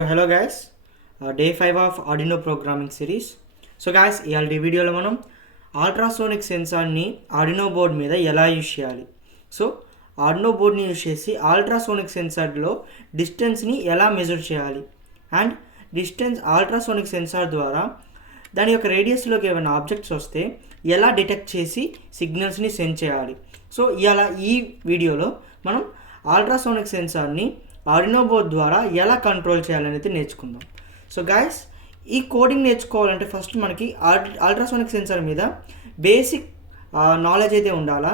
Hello guys, day 5 of Arduino programming series. So guys ఇవాళ వీడియోలో మనం అల్ట్రాసోనిక్ సెన్సార్ని ఆర్డినో బోర్డ్ మీద ఎలా యూజ్ చేయాలి. సో ఆర్డినో బోర్డ్ని యూజ్ చేసి అల్ట్రాసోనిక్ సెన్సార్లో డిస్టెన్స్ని ఎలా మెజర్ చేయాలి అండ్ అల్ట్రాసోనిక్ సెన్సార్ ద్వారా దాని యొక్క రేడియస్లోకి ఏమైనా ఆబ్జెక్ట్స్ వస్తే ఎలా డిటెక్ట్ చేసి సిగ్నల్స్ని సెండ్ చేయాలి. సో ఇవాళ ఈ వీడియోలో మనం అల్ట్రాసోనిక్ సెన్సార్ని ఆర్డినో బోర్డ్ ద్వారా ఎలా కంట్రోల్ చేయాలనేది నేర్చుకుందాం. సో గాయస్, ఈ కోడింగ్ నేర్చుకోవాలంటే ఫస్ట్ మనకి అల్ట్రాసోనిక్ సెన్సార్ మీద బేసిక్ నాలెడ్జ్ అయితే ఉండాలా.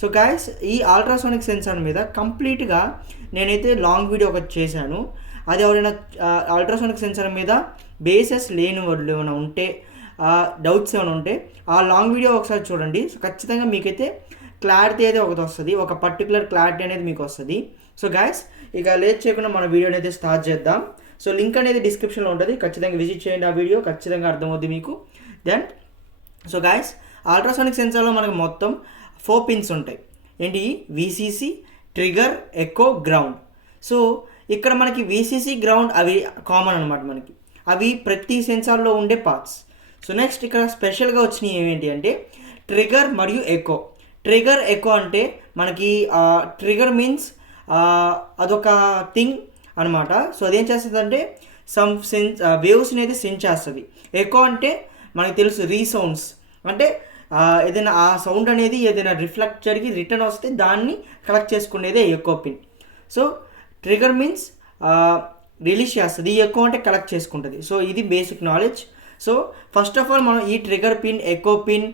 సో గాయస్, ఈ అల్ట్రాసోనిక్ సెన్సార్ మీద కంప్లీట్గా నేనైతే లాంగ్ వీడియో ఒకటి చేశాను. అది ఎవరైనా అల్ట్రాసోనిక్ సెన్సార్ మీద బేసెస్ లేని వాళ్ళు ఏమైనా ఉంటే, డౌట్స్ ఏమైనా ఉంటే ఆ లాంగ్ వీడియో ఒకసారి చూడండి. సో ఖచ్చితంగా మీకైతే క్లారిటీ అయితే ఒకటి వస్తుంది, ఒక పర్టికులర్ క్లారిటీ అనేది మీకు వస్తుంది. సో గాయస్, ఇక లేట్ చేయకుండా మన వీడియోని అయితే స్టార్ట్ చేద్దాం. సో లింక్ అనేది డిస్క్రిప్షన్లో ఉంటుంది, ఖచ్చితంగా విజిట్ చేయండి. ఆ వీడియో ఖచ్చితంగా అర్థమవుతుంది మీకు. దెన్ సో గాయస్, అల్ట్రాసోనిక్ సెన్సార్లో మనకు మొత్తం 4 పిన్స్ ఉంటాయి. ఏంటి? VCC, trigger, echo, ground. So ఇక్కడ మనకి విసిసి, గ్రౌండ్ అవి కామన్ అనమాట. మనకి అవి ప్రతి సెన్సార్లో ఉండే పార్ట్స్. సో నెక్స్ట్ ఇక్కడ స్పెషల్గా వచ్చినవి ఏమేంటి అంటే ట్రిగర్ మరియు ఎకో. ట్రిగర్, ఎకో అంటే మనకి ట్రిగర్ మీన్స్ అదొక థింగ్ అనమాట. సో అదేం చేస్తుంది అంటే సమ్ వేవ్స్ని అయితే సెండ్ చేస్తుంది. ఎకో అంటే మనకి తెలుసు రీసౌండ్స్ అంటే ఏదైనా ఆ సౌండ్ అనేది ఏదైనా రిఫ్లెక్ట్ జరిగి రిటర్న్ వస్తే దాన్ని కలెక్ట్ చేసుకునేదే echo pin. So trigger means release చేస్తుంది, ఎకో అంటే కలెక్ట్ చేసుకుంటుంది. సో ఇది basic knowledge. So first of all మనం ఈ ట్రిగర్ పిన్, ఎకో పిన్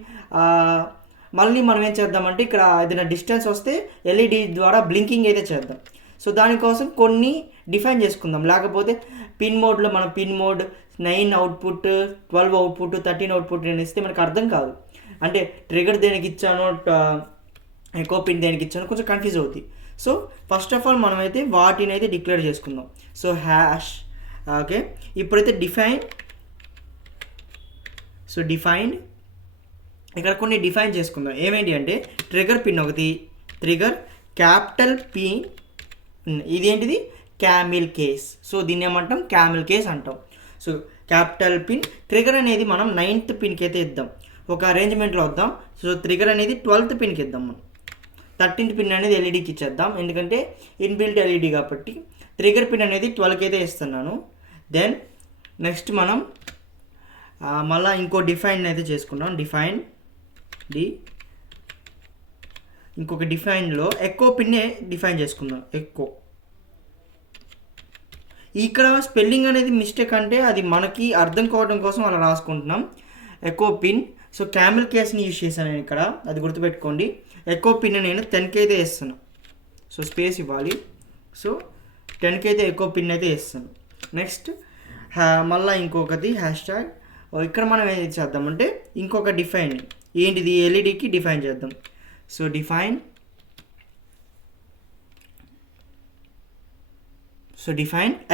మళ్ళీ మనం ఏం చేద్దామంటే ఇక్కడ ఏదైనా డిస్టెన్స్ వస్తే ఎల్ఈడి ద్వారా బ్లింకింగ్ అయితే చేద్దాం. సో దానికోసం కొన్ని డిఫైన్ చేసుకుందాం. లేకపోతే పిన్ మోడ్లో మనం pin mode 9 output, 12 output, 13 output నేను ఇస్తే మనకు అర్థం కాదు. అంటే ట్రిగర్ దేనికి ఇచ్చానో, ఎకో పిన్ దేనికి ఇచ్చానో కొంచెం కన్ఫ్యూజ్ అవుతుంది. సో ఫస్ట్ ఆఫ్ ఆల్ మనమైతే వాటిని అయితే డిక్లేర్ చేసుకుందాం. So hash okay. ఇప్పుడైతే డిఫైన్డ్ ఇక్కడ కొన్ని డిఫైన్ చేసుకుందాం. ఏమేంటి అంటే ట్రిగర్ పిన్ ఒకటి, ట్రిగర్ క్యాపిటల్ పిన్, ఇదేంటిది క్యామిల్ కేస్. సో దీన్ని ఏమంటాం? క్యామిల్ కేస్ అంటాం. సో క్యాపిటల్ పిన్ ట్రిగర్ అనేది మనం 9th పిన్కి అయితే ఇద్దాం, ఒక అరేంజ్మెంట్లో వద్దాం. సో ట్రిగర్ అనేది 12th పిన్కి ఇద్దాం. మనం 13th పిన్ అనేది ఎల్ఈడికి ఇచ్చేద్దాం, ఎందుకంటే ఇన్బిల్ట్ ఎల్ఈడి కాబట్టి. ట్రిగర్ పిన్ అనేది 12కి అయితే ఇస్తున్నాను. దెన్ నెక్స్ట్ మనం మళ్ళీ ఇంకో డిఫైన్ అయితే చేసుకుంటాం. ఇంకొక డిఫైన్లో ఎకో పిన్నే డిఫైన్ చేసుకుందాం. ఎకో ఇక్కడ స్పెల్లింగ్ అనేది మిస్టేక్, అంటే అది మనకి అర్థం కావడం కోసం అలా రాసుకుంటున్నాం. Echo pin. సో క్యామిల్ కేస్ని యూజ్ చేశాను నేను ఇక్కడ, అది గుర్తుపెట్టుకోండి. ఎకో పిన్ నేను 10కి అయితే వేస్తాను. సో స్పేస్ ఇవ్వాలి. సో 10కి అయితే ఎకో పిన్ అయితే వేస్తాను. నెక్స్ట్ మళ్ళీ ఇంకొకటి హ్యాష్ ట్యాగ్. ఇక్కడ మనం ఏం చేద్దామంటే ఇంకొక డిఫైన్, ఏంటిది ఎల్ఈడికి డిఫైన్ చేద్దాం. So define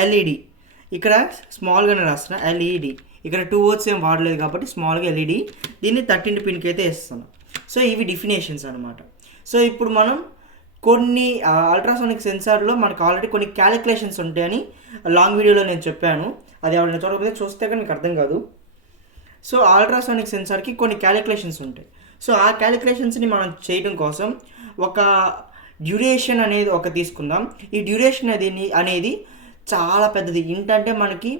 LED. ఇక్కడ స్మాల్గానే రాస్తున్నా ఎల్ఈడి. ఇక్కడ 2 వర్డ్స్ ఏం వాడలేదు కాబట్టి స్మాల్గా ఎల్ఈడి. దీన్ని 13th పిన్కి అయితే వేస్తాను. సో ఇవి డిఫినేషన్స్ అనమాట. సో ఇప్పుడు మనం కొన్ని అల్ట్రాసోనిక్ సెన్సార్లో మనకు ఆల్రెడీ కొన్ని క్యాలిక్యులేషన్స్ ఉంటాయని లాంగ్ వీడియోలో నేను చెప్పాను. అది ఎవరైనా చూడకపోతే చూస్తే కానీ మీకు అర్థం కాదు. సో అల్ట్రాసోనిక్ సెన్సార్కి కొన్ని క్యాలిక్యులేషన్స్ ఉంటాయి. సో ఆ క్యాలిక్యులేషన్స్ని మనం చేయడం కోసం ఒక డ్యూరేషన్ అనేది ఒక తీసుకుందాం. ఈ డ్యూరేషన్ అనేది చాలా పెద్దది. ఇంట్ అంటే మనకి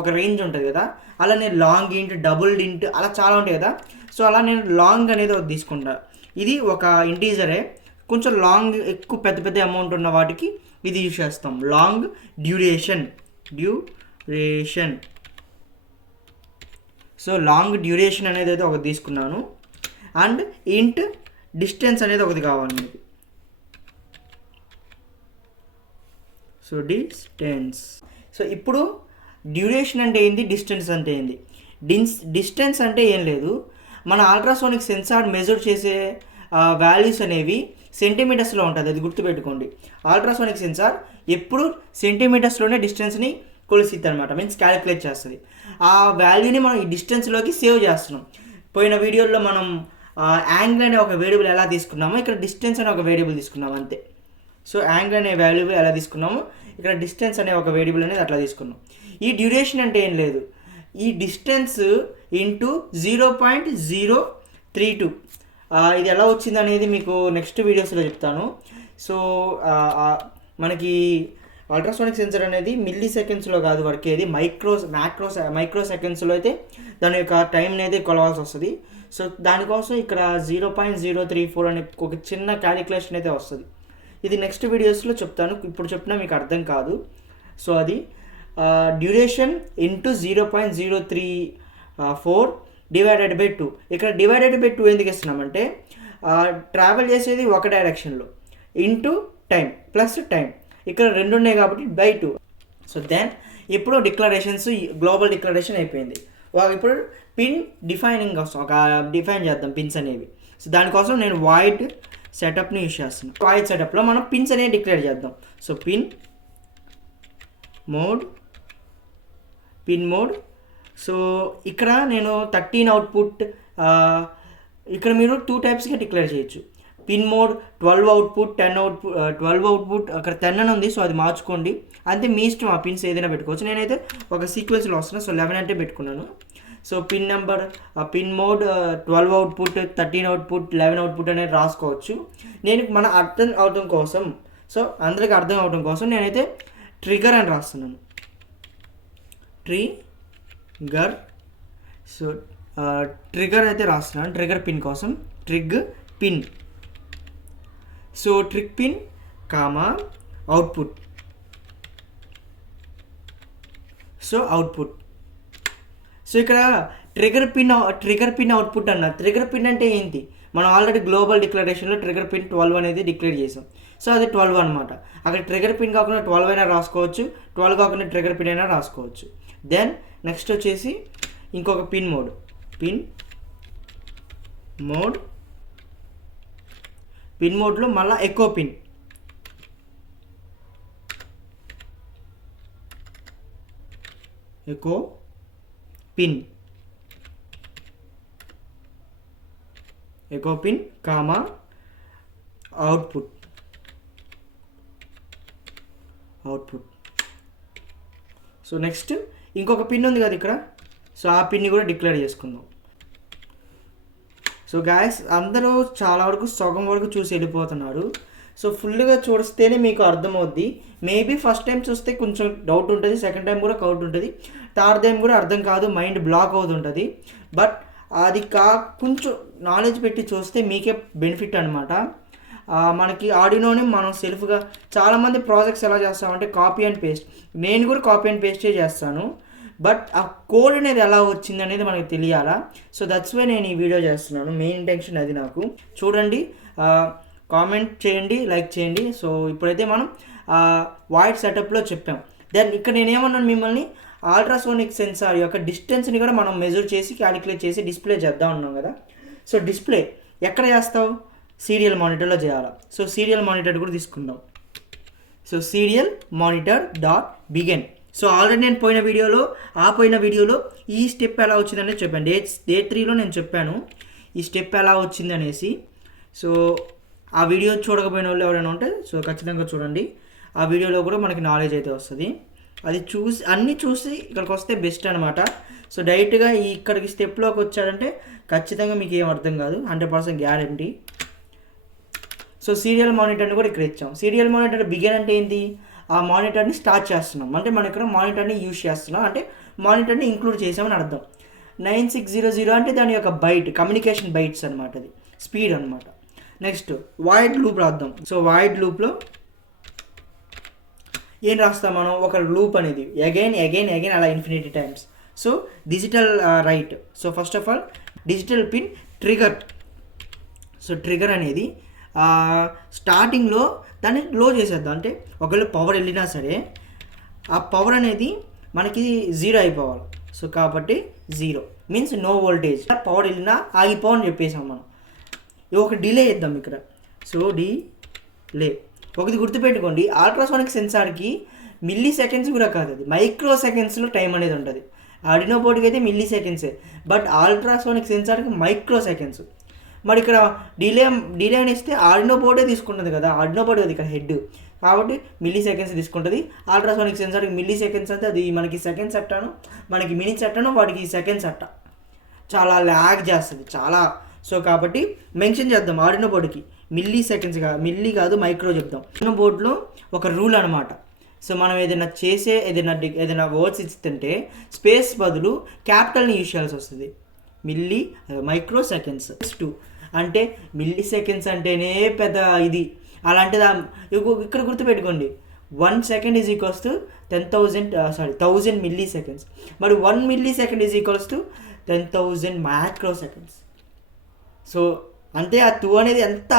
ఒక రేంజ్ ఉంటుంది కదా, అలా నేను లాంగ్ ఇంట్, డబుల్ ఇంట్ అలా చాలా ఉంటాయి కదా. సో అలా నేను లాంగ్ అనేది ఒకటి తీసుకుంటా. ఇది ఒక ఇంటీజరే, కొంచెం లాంగ్ ఎక్కువ పెద్ద పెద్ద అమౌంట్ ఉన్న వాటికి ఇది యూజ్ చేస్తాం. Long duration. So long duration అనేది అయితే ఒకటి తీసుకున్నాను. అండ్ ఇంట్ డిస్టెన్స్ అనేది ఒకటి కావాలి మీకు. So distance. సో ఇప్పుడు డ్యూరేషన్ అంటే ఏంది, డిస్టెన్స్ అంటే ఏంది? డిస్టెన్స్ అంటే ఏం లేదు, మన అల్ట్రాసోనిక్ సెన్సార్ మెజర్ చేసే వాల్యూస్ అనేవి సెంటీమీటర్స్లో ఉంటుంది, అది గుర్తుపెట్టుకోండి. అల్ట్రాసోనిక్ సెన్సార్ ఎప్పుడు సెంటీమీటర్స్లోనే డిస్టెన్స్ని కొలిసిద్ది అనమాట, మీన్స్ క్యాలిక్యులేట్ చేస్తుంది. ఆ వాల్యూని మనం ఈ డిస్టెన్స్లోకి సేవ్ చేస్తున్నాం. పోయిన వీడియోలో మనం యాంగిల్ అనే ఒక వేరియబుల్ ఎలా తీసుకున్నామో ఇక్కడ డిస్టెన్స్ అనే ఒక వేరియబుల్ తీసుకున్నాం అంతే. సో యాంగిల్ అనే వాల్యూ ఎలా తీసుకున్నామో ఇక్కడ డిస్టెన్స్ అనే ఒక వేరియబుల్ అనేది అట్లా తీసుకున్నాం. ఈ డ్యూరేషన్ అంటే ఏం లేదు, ఈ డిస్టెన్స్ ఇంటూ 0.032 ఇది ఎలా వచ్చింది అనేది మీకు నెక్స్ట్ వీడియోస్లో చెప్తాను. సో మనకి అల్ట్రాసోనిక్ సెన్సర్ అనేది మిల్లీ సెకండ్స్లో కాదు వర్క్ అయ్యేది, మైక్రో సెకండ్స్లో అయితే దాని యొక్క టైం అనేది కొలవాల్సి వస్తుంది. సో దానికోసం ఇక్కడ 0.034 అనే ఒక చిన్న క్యాలిక్యులేషన్ అయితే వస్తుంది. ఇది నెక్స్ట్ వీడియోస్లో చెప్తాను, ఇప్పుడు చెప్పినా మీకు అర్థం కాదు. సో అది డ్యూరేషన్ ఇంటూ 0.034 డివైడెడ్ బై 2. ఇక్కడ డివైడెడ్ బై 2 ఎందుకు ఇస్తున్నామంటే ట్రావెల్ చేసేది ఒక డైరెక్షన్లో ఇంటూ టైం ప్లస్ టైం, ఇక్కడ 2 ఉన్నాయి కాబట్టి బై 2. సో దెన్ ఇప్పుడు డిక్లరేషన్స్ గ్లోబల్ డిక్లరేషన్ అయిపోయింది. ఇప్పుడు పిన్ డిఫైనింగ్ కోసం ఒక డిఫైన్ చేద్దాం పిన్స్ అనేవి. సో దానికోసం నేను వాయిడ్ సెటప్ని యూజ్ చేస్తున్నాను. వాయిడ్ సెటప్లో మనం పిన్స్ అనేవి డిక్లేర్ చేద్దాం. So pin mode. సో ఇక్కడ నేను 13 అవుట్పుట్, ఇక్కడ మీరు 2 టైప్స్గా డిక్లేర్ చేయొచ్చు. పిన్ మోడ్ 12 అవుట్పుట్, 12 అవుట్పుట్, అక్కడ 10 అని ఉంది. సో అది మార్చుకోండి, అంతే మీ ఇష్టం, ఆ పిన్స్ ఏదైనా పెట్టుకోవచ్చు. నేనైతే ఒక సీక్వెన్స్లో వస్తున్నా, సో 11 అంటే పెట్టుకున్నాను. So pin number, pin mode 12 output, 13 output, 11 output అనేది రాసుకోవచ్చు. నేను మన అర్థం అవడం కోసం, సో అందరికి అర్థం అవడం కోసం నేనైతే ట్రిగర్ అని రాస్తున్నాను. ట్రిగర్. సో ట్రిగర్ అయితే రాస్తున్నాను ట్రిగర్ పిన్ కోసం. Trig pin. So trig pin comma output. So output. So ఇక్కడ ట్రిగర్ పిన్ అవుట్పుట్ అన్న. ట్రిగర్ పిన్ అంటే ఏంటి, మనం ఆల్రెడీ గ్లోబల్ డిక్లరేషన్లో ట్రిగర్ పిన్ 12 అనేది డిక్లేర్ చేసాం. సో అది 12 అనమాట. అక్కడ ట్రిగర్ పిన్ కాకుండా 12 అయినా రాసుకోవచ్చు, 12 కాకుండా ట్రిగర్ పిన్ అయినా రాసుకోవచ్చు. దెన్ నెక్స్ట్ వచ్చేసి ఇంకొక పిన్ మోడ్లో మళ్ళీ echo pin. Echo pin comma output. So next ఇంకొక పిన్ ఉంది కదా ఇక్కడ, సో ఆ పిన్ని కూడా డిక్లేర్ చేసుకుందాం. సో గాయస్ అందరూ చాలా వరకు సగం వరకు చూసి వెళ్ళిపోతున్నారు. సో ఫుల్గా చూస్తేనే మీకు అర్థమవుద్ది. మేబీ ఫస్ట్ టైం చూస్తే కొంచెం డౌట్ ఉంటుంది, సెకండ్ టైం కూడా కౌట్ ఉంటుంది, థర్డ్ టైం కూడా అర్థం కాదు, మైండ్ బ్లాక్ అవుతుంటుంది. బట్ అది కొంచెం నాలెడ్జ్ పెట్టి చూస్తే మీకే బెనిఫిట్ అనమాట. మనకి ఆడినోని మనం సెల్ఫ్గా చాలామంది ప్రాజెక్ట్స్ ఎలా చేస్తామంటే కాపీ అండ్ పేస్ట్. నేను కూడా కాపీ అండ్ పేస్టే చేస్తాను, బట్ ఆ కోడ్ అనేది ఎలా వచ్చింది అనేది మనకి తెలియాలా. సో దట్స్ వై నేను ఈ వీడియో చేస్తున్నాను. మెయిన్ ఇంటెన్షన్ అది. నాకు చూడండి, కామెంట్ చేయండి, లైక్ చేయండి. సో ఇప్పుడైతే మనం వాయిడ్ సెటప్లో చెప్పాం. దెన్ ఇక్కడ నేనేమన్నాను, మిమ్మల్ని అల్ట్రాసోనిక్ సెన్సార్ యొక్క డిస్టెన్స్ని కూడా మనం మెజర్ చేసి క్యాలిక్యులేట్ చేసి డిస్ప్లే చేద్దాం అన్నాం కదా. సో డిస్ప్లే ఎక్కడ చేస్తావు, సీరియల్ మానిటర్లో చేయాలా. సో సీరియల్ మానిటర్ కూడా తీసుకుందాం. So serial monitor dot begin. So already నేను పోయిన వీడియోలో ఈ స్టెప్ ఎలా వచ్చిందనేది చెప్పాను. డే 3లో నేను చెప్పాను ఈ స్టెప్ ఎలా వచ్చింది అనేసి. సో ఆ వీడియో చూడకపోయిన వాళ్ళు ఎవరైనా ఉంటే సో ఖచ్చితంగా చూడండి. ఆ వీడియోలో కూడా మనకి నాలెడ్జ్ అయితే వస్తుంది. అది అన్నీ చూసి ఇక్కడికి వస్తే బెస్ట్ అనమాట. సో డైరెక్ట్గా ఇక్కడికి స్టెప్లోకి వచ్చాడంటే ఖచ్చితంగా మీకు ఏం అర్థం కాదు, 100% గ్యారంటీ. సో సీరియల్ మానిటర్ని కూడా ఇక్కడ ఇచ్చాం. సీరియల్ మానిటర్ బిగిన్ అంటే ఏంటి, ఆ మానిటర్ని స్టార్ట్ చేస్తున్నాం అంటే మనం ఇక్కడ మానిటర్ని యూజ్ చేస్తున్నాం, అంటే మానిటర్ని ఇంక్లూడ్ చేసామని అర్థం. 9600 అంటే దాని యొక్క కమ్యూనికేషన్ బైట్స్ అనమాట, అది స్పీడ్ అనమాట. నెక్స్ట్ వాయిడ్ లూప్ రాద్దాం. సో వాయిడ్ లూప్లో ఏం రాస్తాం మనం, ఒక లూప్ అనేది అగైన్ అలా infinity times. So digital right. So first of all digital pin trigger. So trigger అనేది స్టార్టింగ్లో దాన్ని లో చేసేద్దాం, అంటే ఒకవేళ పవర్ వెళ్ళినా సరే ఆ పవర్ అనేది మనకి 0 అయిపోవాలి. సో కాబట్టి 0 మీన్స్ నో వోల్టేజ్. పవర్ వెళ్ళినా ఆగిపోవని చెప్పేసాం మనం. ఒక డిలే ఇద్దాం ఇక్కడ. సో డిలే ఒకటి గుర్తుపెట్టుకోండి, అల్ట్రాసోనిక్ సెన్సార్కి మిల్లీ సెకండ్స్ కూడా కాదు, అది మైక్రో సెకండ్స్లో టైం అనేది ఉంటుంది. ఆర్డినో బోర్డ్కి అయితే మిల్లీ సెకండ్సే, బట్ అల్ట్రాసోనిక్ సెన్సార్కి మైక్రో సెకండ్స్. మరి ఇక్కడ డిలే అని ఇస్తే ఆర్డినో బోర్డే తీసుకుంటుంది కదా, ఆర్డినో బోర్డ్ కదా ఇక్కడ హెడ్. కాబట్టి మిల్లీ సెకండ్స్ తీసుకుంటుంది. అల్ట్రాసోనిక్ సెన్సార్కి మిల్లీ సెకండ్స్ అంటే అది మనకి సెకండ్స్ అట్టాను, మనకి మినిట్స్ అట్టాను, వాటికి సెకండ్స్ అట్ట చాలా ల్యాగ్ చేస్తుంది చాలా. సో కాబట్టి మెన్షన్ చేద్దాం ఆర్డినో బోర్డుకి మిల్లీ సెకండ్స్ మిల్లీ కాదు మైక్రో చెప్దాం. ఆర్డినో బోర్డులో ఒక రూల్ అనమాట. సో మనం ఏదైనా వర్డ్స్ ఇస్తుంటే స్పేస్ బదులు క్యాపిటల్ని యూజ్ చేయాల్సి వస్తుంది. మిల్లీ మైక్రో సెకండ్స్ 2 అంటే మిల్లీ సెకండ్స్ అంటేనే పెద్ద ఇది. అలాంటిది ఇక్కడ గుర్తుపెట్టుకోండి 1 second is equals to 1000 milli seconds. మరి 1 milli second is equals to 10,000 micro seconds. So అంటే ఆ 2 అనేది ఎంత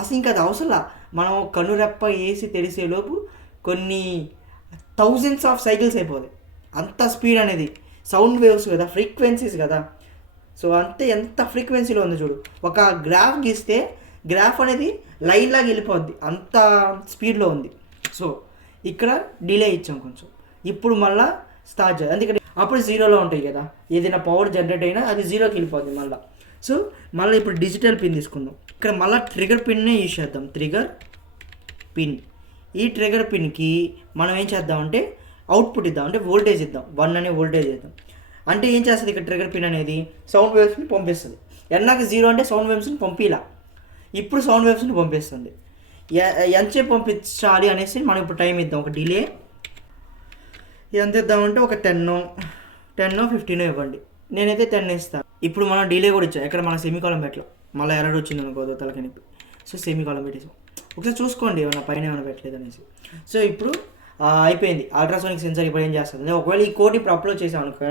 అసలు ఇంకా అది అవసరంలా. మనం కనురెప్ప వేసి తెలిసేలోపు కొన్ని థౌజండ్స్ ఆఫ్ సైకిల్స్ అయిపోతాయి. అంత స్పీడ్ అనేది సౌండ్ వేవ్స్ కదా, ఫ్రీక్వెన్సీస్ కదా. సో అంతే ఎంత ఫ్రీక్వెన్సీలో ఉంది చూడు. ఒక గ్రాఫ్ గీస్తే గ్రాఫ్ అనేది లైన్ లాగా వెళ్ళిపోద్ది, అంత స్పీడ్లో ఉంది. సో ఇక్కడ డిలే ఇచ్చాం కొంచెం. ఇప్పుడు మళ్ళీ స్టార్ట్ చేయాలి, ఎందుకంటే అప్పుడు జీరోలో ఉంటాయి కదా. ఏదైనా పవర్ జనరేట్ అయినా అది జీరోకి వెళ్ళిపోద్ది మళ్ళీ. సో మళ్ళీ ఇప్పుడు డిజిటల్ పిన్ తీసుకుందాం. ఇక్కడ మళ్ళీ ట్రిగర్ పిన్నే యూజ్ చేద్దాం. Trigger pin. ఈ ట్రిగర్ పిన్కి మనం ఏం చేద్దామంటే అవుట్పుట్ ఇద్దాం, అంటే వోల్టేజ్ ఇద్దాం. 1 అనే వోల్టేజ్ ఇద్దాం. అంటే ఏం చేస్తుంది ఇక్కడ ట్రిగర్ పిన్ అనేది సౌండ్ వేవ్స్ని పంపిస్తుంది. ఎన్నాక 0 అంటే సౌండ్ వేవ్స్ని పంపిలా, ఇప్పుడు సౌండ్ వేవ్స్ని పంపిస్తుంది. ఎంతసేపు పంపించాలి అనేసి మనం ఇప్పుడు టైం ఇద్దాం. ఒక డిలే ఎంత ఇద్దామంటే ఒక 10 15 ఇవ్వండి. నేనైతే 10 ఇస్తాను. ఇప్పుడు మనం డిలే కూడా ఇచ్చాం. ఎక్కడ మన సెమీకాలం పెట్టలో మళ్ళీ ఎర్రర్ వచ్చింది అనుకోదు తలకనిపి. సో సెమీకాలం పెట్టేసాం. ఒకసారి చూసుకోండి ఏమైనా పైన ఏమైనా పెట్టలేదు అనేసి. సో ఇప్పుడు అయిపోయింది. అల్ట్రాసోనిక్ సెన్సార్ ఇప్పుడు ఏం చేస్తుంది, ఒకవేళ ఈ కోడ్ ఇప్పుడు అప్లోడ్ చేసాం అనుకో,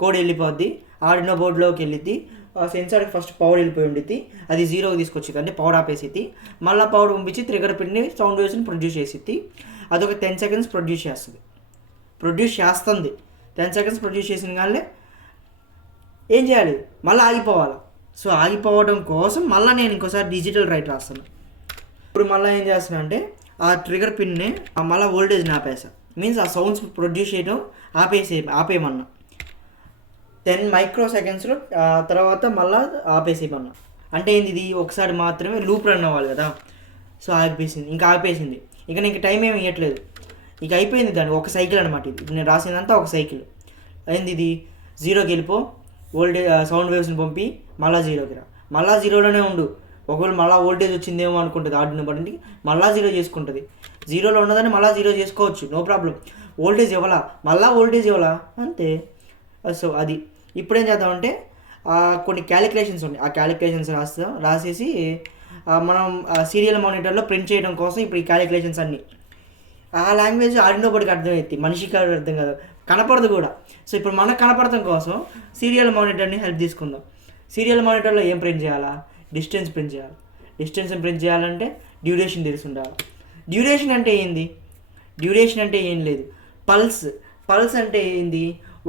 కోడ్ వెళ్ళిపోద్ది ఆర్డినో బోర్డులోకి వెళ్ళిద్ది. సెన్సార్కి ఫస్ట్ పవర్ వెళ్ళిపోయి ఉండిద్ది, అది 0కి తీసుకొచ్చింది, అంటే పవర్ ఆపేసిద్ది. మళ్ళీ పవర్ పంపించి ట్రిగర్ పిన్ని సౌండ్ వేవ్స్ని ప్రొడ్యూస్ చేసిద్ది. అదొక 10 సెకండ్స్ ప్రొడ్యూస్ చేస్తుంది. 10 సెకండ్స్ ప్రొడ్యూస్ చేసిన కానీ ఏం చేయాలి, మళ్ళీ ఆగిపోవాలి. సో ఆగిపోవడం కోసం మళ్ళీ నేను ఇంకోసారి డిజిటల్ రైట్ రాస్తాను. ఇప్పుడు మళ్ళీ ఏం చేస్తున్నా అంటే ఆ ట్రిగర్ పిన్ని మళ్ళీ వోల్టేజ్ని ఆపేసా. మీన్స్ ఆ సౌండ్స్ ప్రొడ్యూస్ చేయడం ఆపేయమన్నా 10 మైక్రో సెకండ్స్లో తర్వాత మళ్ళీ ఆపేసేయమన్నా. అంటే ఏంది, ఇది ఒకసారి మాత్రమే లూప్ రన్ అవ్వాలి కదా. సో ఆపేసింది. ఇక నీకు టైం ఏమి ఇవ్వట్లేదు, ఇక అయిపోయింది. దాన్ని ఒక సైకిల్ అనమాట. ఇది నేను రాసిందంతా ఒక సైకిల్. అయింది ఇది 0కి వెళ్ళిపో, వోల్టేజ్ సౌండ్ వేవ్స్ని పంపి మళ్ళీ 0కి రా, మళ్ళీ 0లోనే ఉండు. ఒకవేళ మళ్ళీ వోల్టేజ్ వచ్చిందేమో అనుకుంటుంది ఆర్డినో బోర్డుకి, మళ్ళీ 0 చేసుకుంటుంది. 0లో ఉన్నదాన్ని మళ్ళీ 0 చేసుకోవచ్చు, నో ప్రాబ్లం. వోల్టేజ్ ఇవ్వాలా, మళ్ళీ వోల్టేజ్ ఇవ్వాలా, అంతే. సో అది ఇప్పుడు ఏం చేద్దామంటే కొన్ని క్యాలిక్యులేషన్స్ ఉన్నాయి. ఆ క్యాలిక్యులేషన్స్ రాసేసి మనం సీరియల్ మానిటర్లో ప్రింట్ చేయడం కోసం ఇప్పుడు ఈ క్యాలిక్యులేషన్స్ అన్నీ ఆ లాంగ్వేజ్ ఆర్డినో బోర్డుకి అర్థమవుతుంది, మనిషికి అర్థం కాదు, కనపడదు కూడా. సో ఇప్పుడు మనకు కనపడటం కోసం సీరియల్ మానిటర్ని హెల్ప్ తీసుకుందాం. సీరియల్ మానిటర్లో ఏం ప్రింట్ చేయాలా, డిస్టెన్స్ ప్రింట్ చేయాలి. డిస్టెన్స్ ప్రింట్ చేయాలంటే డ్యూరేషన్ తెలిసి ఉండాలి. డ్యూరేషన్ అంటే ఏంది, డ్యూరేషన్ అంటే ఏం లేదు, పల్స్ అంటే ఏంది,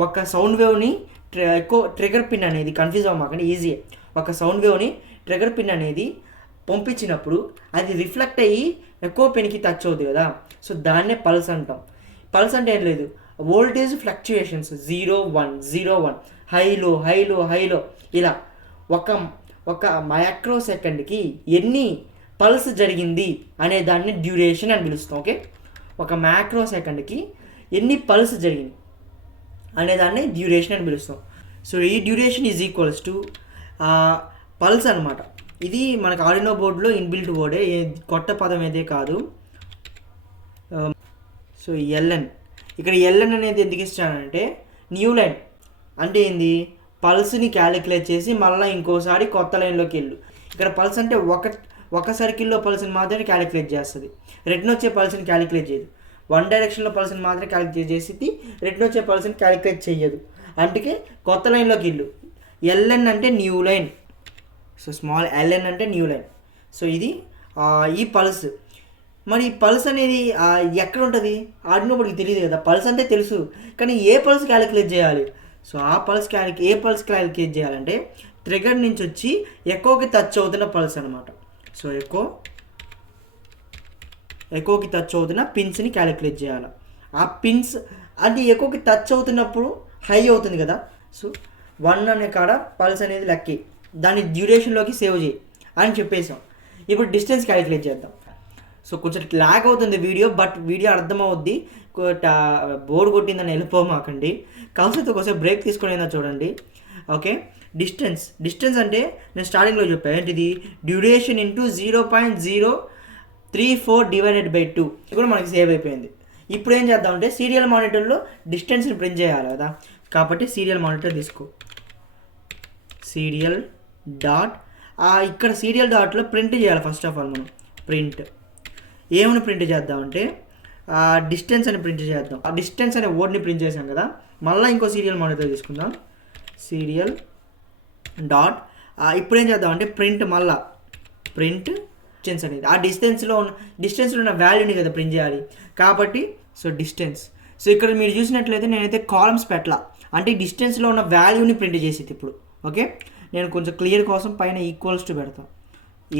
ఒక సౌండ్ వేవ్ని ట్రిగర్ పిన్ అనేది కన్ఫ్యూజ్ అవ్వమాకండి, ఈజీ. ఒక సౌండ్ వేవ్ని ట్రిగర్ పిన్ అనేది పంపించినప్పుడు అది రిఫ్లెక్ట్ అయ్యి ఎక్కువ పిన్కి టచ్ అవుతుంది కదా. సో దాన్నే పల్స్ అంటాం. పల్స్ అంటే ఏం లేదు, వోల్టేజ్ ఫ్లక్చుయేషన్స్ 0 1 హైలో ఇలా ఒక మైక్రో సెకండ్కి ఎన్ని పల్స్ జరిగింది అనే దాన్ని డ్యూరేషన్ అని పిలుస్తాం. ఓకే, ఒక మైక్రో సెకండ్కి ఎన్ని పల్స్ జరిగింది అనేదాన్ని డ్యూరేషన్ అని పిలుస్తాం. సో ఈ duration is equals to pulse అనమాట. ఇది మనకు ఆర్డినో బోర్డులో ఇన్బిల్ట్ వర్డే, కొత్త పదం అయితే కాదు. సో ఎల్ఎన్, ఇక్కడ ఎల్ఎన్ అనేది ఎందుకు ఇస్తానంటే న్యూ లైన్ అంటే ఏంది, పల్స్ని క్యాలిక్యులేట్ చేసి మళ్ళీ ఇంకోసారి కొత్త లైన్లోకి వెళ్ళు. ఇక్కడ పల్స్ అంటే ఒక సర్కిల్లో పల్స్ని మాత్రమే క్యాలిక్యులేట్ చేస్తుంది, రిటర్న్ వచ్చే పల్స్ని క్యాలిక్యులేట్ చేయదు. 1 డైరెక్షన్లో పల్స్ని మాత్రమే క్యాలిక్యులేట్ చేసి రిటర్న్ వచ్చే పల్స్ని క్యాలిక్యులేట్ చేయదు. అందుకే కొత్త లైన్లోకి వెళ్ళు. ఎల్ఎన్ అంటే new line, so small LN అంటే న్యూ లైన్. సో ఇది ఈ పల్స్. మరి ఈ పల్స్ అనేది ఎక్కడ ఉంటుంది ఆర్డినో బోర్డుకి తెలియదు కదా. పల్స్ అంటే తెలుసు కానీ ఏ పల్స్ క్యాలిక్యులేట్ చేయాలి. సో ఆ పల్స్ ఏ పల్స్ క్యాలిక్యులేట్ చేయాలంటే ట్రిగర్ నుంచి వచ్చి ఎక్కువకి టచ్ అవుతున్న పల్స్ అనమాట. సో ఎక్కువకి టచ్ అవుతున్న పిన్స్ని క్యాలిక్యులేట్ చేయాలి. ఆ పిన్స్ అది ఎక్కువకి టచ్ అవుతున్నప్పుడు హై అవుతుంది కదా. సో 1 అనే కాడ పల్స్ అనేది లెక్కి దాన్ని డ్యూరేషన్లోకి సేవ్ చేయి అని చెప్పేసాం. ఇప్పుడు డిస్టెన్స్ క్యాలిక్యులేట్ చేద్దాం. సో కొంచెం ల్యాగ్ అవుతుంది వీడియో, బట్ వీడియో అర్థమవుద్ది. బోర్ కొట్టిందని వెళ్ళిపోమాకండి, కాకపోతే ఒకసారి బ్రేక్ తీసుకొని అయినా చూడండి. ఓకే, డిస్టెన్స్ అంటే నేను స్టార్టింగ్లో చెప్పాను ఏంటిది, డ్యూరేషన్ ఇంటూ 0.034 డివైడెడ్ బై 2 కూడా మనకి సేవ్ అయిపోయింది. ఇప్పుడు ఏం చేద్దామంటే సీరియల్ మానిటర్లో డిస్టెన్స్ని ప్రింట్ చేయాలి కదా, కాబట్టి సీరియల్ మానిటర్ తీసుకో. సీరియల్ డాట్, ఇక్కడ సీరియల్ డాట్లో ప్రింట్ చేయాలి. ఫస్ట్ ఆఫ్ ఆల్ మనం ప్రింట్ ఏమని ప్రింట్ చేద్దామంటే డిస్టెన్స్ అని ప్రింట్ చేద్దాం. ఆ డిస్టెన్స్ అనే వర్డ్ని ప్రింట్ చేసాం కదా, మళ్ళీ ఇంకో సీరియల్ మానిటర్ తీసుకుందాం. సీరియల్ డాట్ ఇప్పుడు ఏం చేద్దామంటే ప్రింట్, మళ్ళా ప్రింట్ డిస్టెన్స్ అనేది ఆ డిస్టెన్స్లో ఉన్న వాల్యూని కదా ప్రింట్ చేయాలి, కాబట్టి సో డిస్టెన్స్. సో ఇక్కడ మీరు చూసినట్లయితే నేనైతే కాలమ్స్ పెట్టలా, అంటే డిస్టెన్స్లో ఉన్న వాల్యూని ప్రింట్ చేసేది ఇప్పుడు. ఓకే, నేను కొంచెం క్లియర్ కోసం పైన ఈక్వల్స్ టు పెడతాను,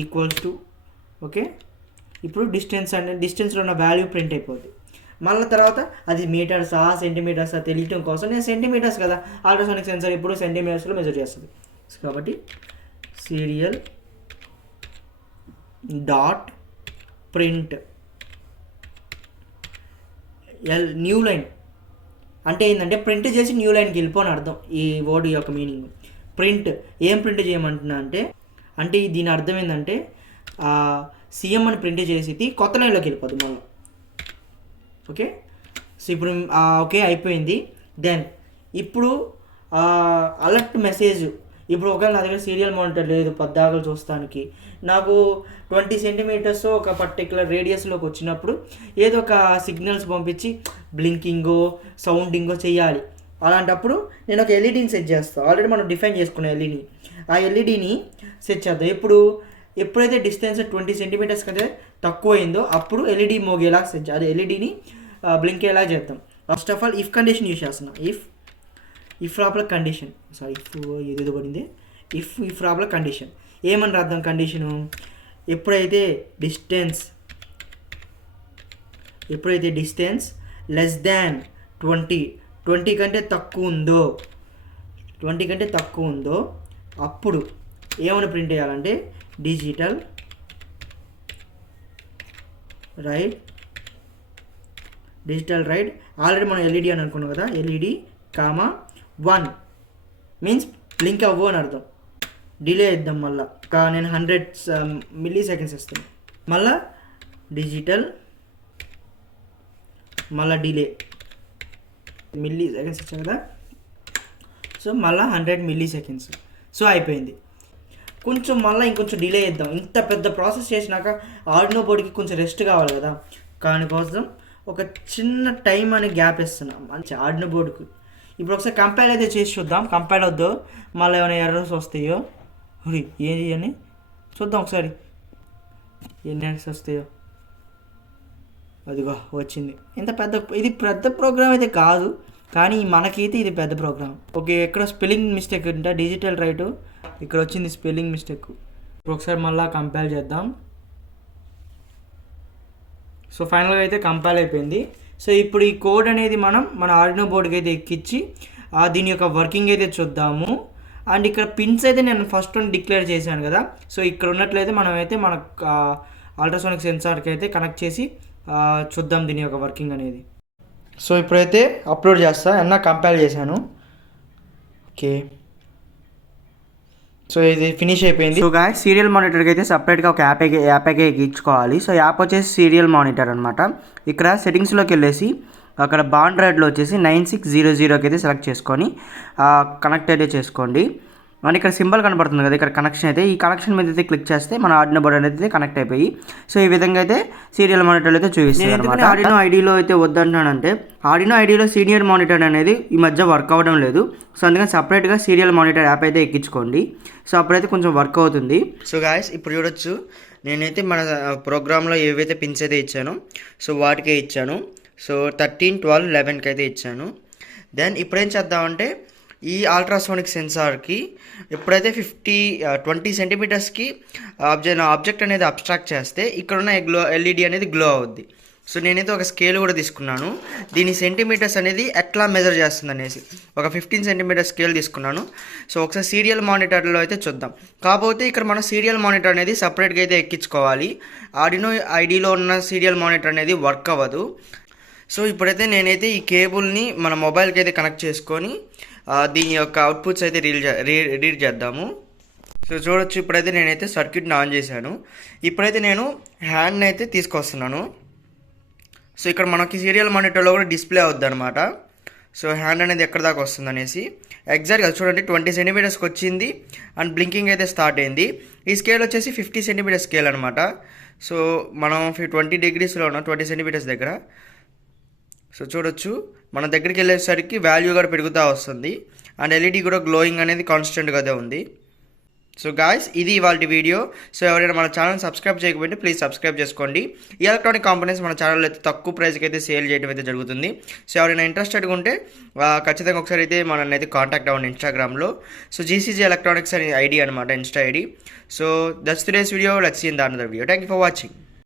ఈక్వల్స్ టు. ఓకే, ఇప్పుడు డిస్టెన్స్లో ఉన్న వాల్యూ ప్రింట్ అయిపోద్ది. మళ్ళీ తర్వాత అది మీటర్సా సెంటీమీటర్సా తెలియటం కోసం నేను సెంటీమీటర్స్ కదా, అల్ట్రాసోనిక్ సెన్సార్ ఇప్పుడు సెంటీమీటర్స్లో మెజర్ చేస్తుంది. కాబట్టి serial dot print new line అంటే ఏంటంటే ప్రింట్ చేసి న్యూ లైన్కి వెళ్ళిపోని అర్థం ఈ వర్డ్ యొక్క మీనింగ్. ప్రింట్ ఏం ప్రింట్ చేయమంటున్నా అంటే దీని అర్థం ఏంటంటే సీఎం అని ప్రింట్ చేసి కొత్త లైన్లోకి వెళ్ళిపోద్ది మళ్ళీ. ఓకే, సో ఇప్పుడు ఓకే అయిపోయింది. దెన్ ఇప్పుడు అలర్ట్ మెసేజ్, ఇప్పుడు ఒకవేళ నా దగ్గర సీరియల్ మానిటర్ లేదు పద్దాకలు చూస్తానికి, నాకు 20 సెంటీమీటర్స్ ఒక పర్టికులర్ రేడియస్లోకి వచ్చినప్పుడు ఏదో ఒక సిగ్నల్స్ పంపించి బ్లింకింగో సౌండింగో చేయాలి. అలాంటప్పుడు నేను ఒక ఎల్ఈడీని సెట్ చేస్తాను. ఆల్రెడీ మనం డిఫైన్ చేసుకున్న ఎల్ఈడీ, ఆ ఎల్ఈడీని సెట్ చేద్దాం. ఎప్పుడైతే డిస్టెన్స్ 20 సెంటీమీటర్స్ కంటే తక్కువ అయిందో అప్పుడు ఎల్ఈడీ మోగేలా సెట్ చేయాలి, అది ఎల్ఈడీని బ్లింక్ అయ్యేలా చేద్దాం. First of all if condition use చేస్తున్నా. ఇఫ్ లోపల కండిషన్, సారీ ఏదేదో పడింది, ఇఫ్ లోపల కండిషన్ ఏమని రాద్దాం. కండిషను ఎప్పుడైతే డిస్టెన్స్ లెస్ దాన్ 20 కంటే తక్కువ ఉందో అప్పుడు ఏమని ప్రింట్ చేయాలంటే డిజిటల్ రైట్. ఆల్రెడీ మనం ఎల్ఈడి అని అనుకున్నాం కదా, ఎల్ఈడి 1 మీన్స్ బ్లింక్ అవ్వు అని అర్థం. డిలే ఇద్దాం మళ్ళీ, నేను 100 మిల్లీ సెకండ్స్ ఇస్తాను. మళ్ళా డిజిటల్, మళ్ళీ డిలే మిల్లీ సెకండ్స్ ఇచ్చాను కదా, సో మళ్ళీ 100 మిల్లీ సెకండ్స్. సో అయిపోయింది. కొంచెం మళ్ళీ ఇంకొంచెం డిలే ఇద్దాం. ఇంత పెద్ద ప్రాసెస్ చేసినాక ఆర్డినో బోర్డ్కి కొంచెం రెస్ట్ కావాలి కదా, దానికోసం ఒక చిన్న టైం అని గ్యాప్ ఇస్తున్నాం మంచి ఆర్డినో బోర్డుకు. ఇప్పుడు ఒకసారి కంపైల్ అయితే చేసి చూద్దాం. కంపైల్ వద్దు, మళ్ళీ ఏమైనా ఎర్రర్స్ వస్తాయో ఏది అని చూద్దాం ఒకసారి, ఎన్ని ఎర్రర్స్ వస్తాయో. అదిగో వచ్చింది. ఇది పెద్ద ప్రోగ్రామ్ అయితే కాదు, కానీ మనకైతే ఇది పెద్ద ప్రోగ్రామ్. ఓకే, ఎక్కడ స్పెల్లింగ్ మిస్టేక్ ఉంటే డిజిటల్ రైట్ ఇక్కడ వచ్చింది స్పెల్లింగ్ మిస్టేక్. ఇప్పుడు ఒకసారి మళ్ళీ కంపైల్ చేద్దాం. సో ఫైనల్గా అయితే కంపైల్ అయిపోయింది. సో ఇప్పుడు ఈ కోడ్ అనేది మన ఆర్డినో బోర్డ్కి అయితే ఎక్కించి దీని యొక్క వర్కింగ్ అయితే చూద్దాము. అండ్ ఇక్కడ పిన్స్ అయితే నేను ఫస్ట్ డిక్లేర్ చేశాను కదా, సో ఇక్కడ ఉన్నట్లయితే మనమైతే మన అల్ట్రాసోనిక్ సెన్సార్కి అయితే కనెక్ట్ చేసి చూద్దాం దీని యొక్క వర్కింగ్ అనేది. సో ఇప్పుడైతే అప్లోడ్ చేస్తా, కంపైల్ చేశాను. ఓకే, సో ఇది ఫినిష్ అయిపోయింది. సో గాయ్స్, సీరియల్ మానిటర్కి అయితే సపరేట్గా ఒక యాప్ అయితే ఎక్కించుకోవాలి. సో యాప్ వచ్చేసి సీరియల్ మానిటర్ అనమాట. ఇక్కడ సెట్టింగ్స్లోకి వెళ్ళేసి అక్కడ బాండ్రాయిడ్లో వచ్చేసి 9600కి అయితే సెలెక్ట్ చేసుకొని కనెక్ట్ అయితే చేసుకోండి. అండ్ ఇక్కడ సింబల్ కనబడుతుంది కదా, ఇక్కడ కనెక్షన్ అయితే, ఈ కనెక్షన్ మీద అయితే క్లిక్ చేస్తే మన ఆర్డినో బోర్డ్ అనేది కనెక్ట్ అయిపోయి సో ఈ విధంగా అయితే సీరియల్ మానిటర్లు అయితే చూపిస్తుంది అనమాట. ఆర్డినో ఐడిలో అయితే వద్దంటున్నానంటే ఆర్డినో ఐడిలో సీనియర్ మానిటర్ అనేది ఈ మధ్య వర్క్ అవ్వడం లేదు. సో అందుకని సపరేట్గా సీరియల్ మానిటర్ యాప్ అయితే ఎక్కించుకోండి. సో అప్పుడైతే కొంచెం వర్క్ అవుతుంది. సో గాయస్, ఇప్పుడు చూడొచ్చు నేనైతే మన ప్రోగ్రాంలో ఏవైతే పిన్స్ అయితే ఇచ్చానో సో వాటికే ఇచ్చాను. సో 13, 12, 11కి అయితే ఇచ్చాను. దెన్ ఇప్పుడేం చేద్దామంటే ఈ అల్ట్రాసోనిక్ సెన్సార్కి ఎప్పుడైతే 20 సెంటీమీటర్స్కి ఆబ్జెక్ట్ అనేది అబ్స్ట్రాక్ట్ చేస్తే ఇక్కడున్న ఎల్ఈడి అనేది గ్లో అవుద్ది. సో నేనైతే ఒక స్కేల్ కూడా తీసుకున్నాను. దీని సెంటీమీటర్స్ అనేది ఎట్లా మెజర్ చేస్తుంది అనేసి ఒక 15 సెంటీమీటర్ స్కేల్ తీసుకున్నాను. సో ఒకసారి సీరియల్ మానిటర్లో అయితే చూద్దాం. కాకపోతే ఇక్కడ మనం సీరియల్ మానిటర్ అనేది సపరేట్గా అయితే ఎక్కించుకోవాలి. ఆర్డినో ఐడిలో ఉన్న సీరియల్ మానిటర్ అనేది వర్క్ అవ్వదు. సో ఇప్పుడైతే నేనైతే ఈ కేబుల్ని మన మొబైల్కి అయితే కనెక్ట్ చేసుకొని దీని యొక్క అవుట్పుట్స్ అయితే రీడ్ చేద్దాము. సో చూడొచ్చు, ఇప్పుడైతే నేనైతే సర్క్యూట్ని ఆన్ చేశాను. ఇప్పుడైతే నేను హ్యాండ్ని అయితే తీసుకొస్తున్నాను. సో ఇక్కడ మనకి సీరియల్ మానిటర్లో కూడా డిస్ప్లే అవుద్ది అనమాట. సో హ్యాండ్ అనేది ఎక్కడ దాకా వస్తుంది అనేసి ఎగ్జాక్ట్గా చూడండి 20 సెంటీమీటర్స్కి వచ్చింది అండ్ బ్లింకింగ్ అయితే స్టార్ట్ అయింది. ఈ స్కేల్ వచ్చేసి 50 సెంటీమీటర్ స్కేల్ అనమాట. సో మనం 20 డిగ్రీస్లో ఉన్నాం 20 సెంటీమీటర్స్ దగ్గర. సో చూడొచ్చు, మన దగ్గరికి వెళ్ళేసరికి వాల్యూ కూడా పెరుగుతూ వస్తుంది అండ్ ఎల్ఈడి కూడా గ్లోయింగ్ అనేది కాన్స్టెంట్గానే ఉంది. సో గాయ్స్, ఇది ఇవాళ వీడియో. సో ఎవరైనా మన ఛానల్ సబ్స్క్రైబ్ చేయకపోతే ప్లీజ్ సబ్స్క్రైబ్ చేసుకోండి. ఈ ఎలక్ట్రానిక్ కాంపోనెంట్స్ మన ఛానల్లో అయితే తక్కువ ప్రైస్కి అయితే సేల్ చేయడం అయితే జరుగుతుంది. సో ఎవరైనా ఇంట్రెస్టెడ్గా ఉంటే ఖచ్చితంగా ఒకసారి అయితే మనల్ని అయితే కాంటాక్ట్ అవ్వండి ఇన్స్టాగ్రామ్లో. సో జీసీజీ ఎలక్ట్రానిక్స్ అనే ఐడి అనమాట, insta ID. So that's today's video. Let's see in the another video. Thank you for watching.